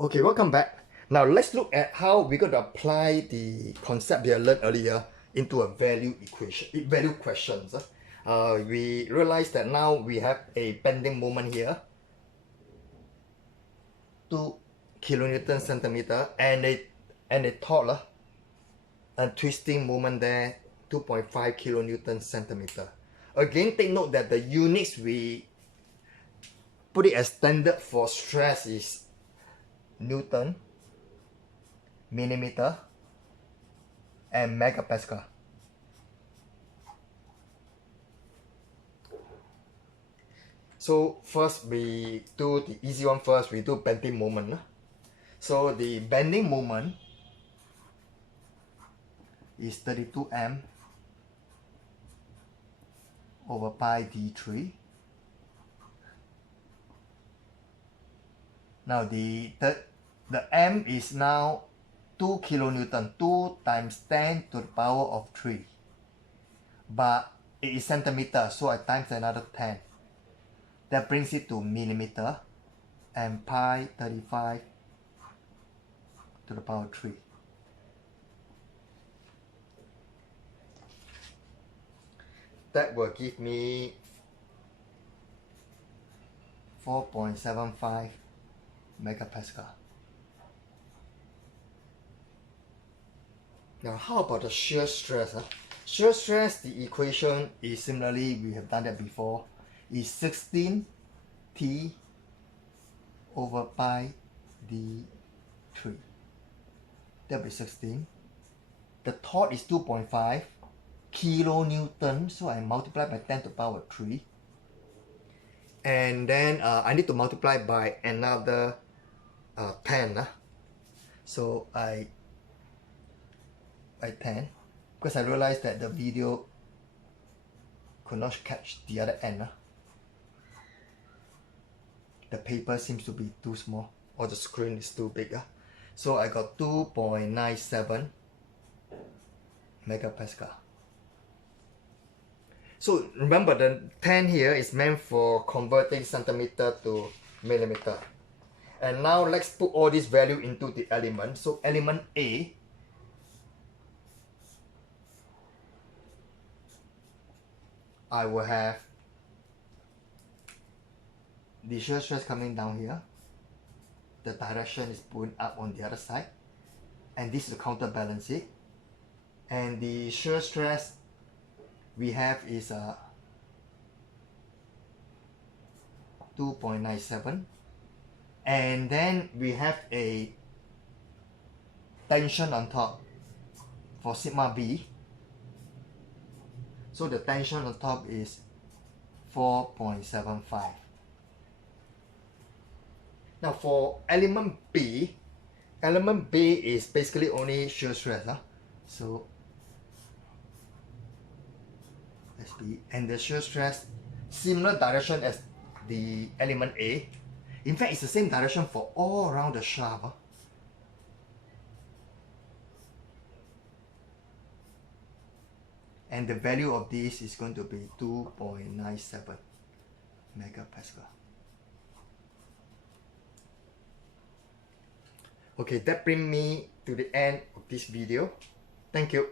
Okay, welcome back. Now let's look at how we're going to apply the concept we learned earlier into a value questions. We realize that now we have a bending moment here, 2 kilonewton centimeter, and a torque, and twisting moment there, 2.5 kilonewton centimeter. Again, take note that the units we put it as standard for stress is Newton, millimeter, and megapascal. So first we do the easy one first, we do bending moment. So the bending moment is 32 m over pi d3. Now the m is now 2 kilonewton, 2 times 10 to the power of 3. But it is centimeter, so I times another 10. That brings it to millimeter, and pi 35 to the power 3. That will give me 4.75 megapascal. Now how about the shear stress? Shear stress, the equation is similarly, we have done that before, is 16 T over pi d3. That will be 16. The torque is 2.5 kilonewton, so I multiply by 10 to the power 3. And then I need to multiply by another 10. So I 10, because I realized that the video could not catch the other end. The paper seems to be too small, or the screen is too big. So I got 2.97 megapascal. So remember, the 10 here is meant for converting centimeter to millimeter. And now let's put all this value into the element. So element A, I will have the shear stress coming down here. The direction is going up on the other side. And this is to counterbalance it. And the shear stress we have is 2.97. And then we have a tension on top for sigma B. So the tension on top is 4.75. Now for element B is basically only shear stress. So SB, and the shear stress, similar direction as the element A. In fact, it's the same direction for all around the shaft. And the value of this is going to be 2.97 megapascal. Okay, that brings me to the end of this video. Thank you.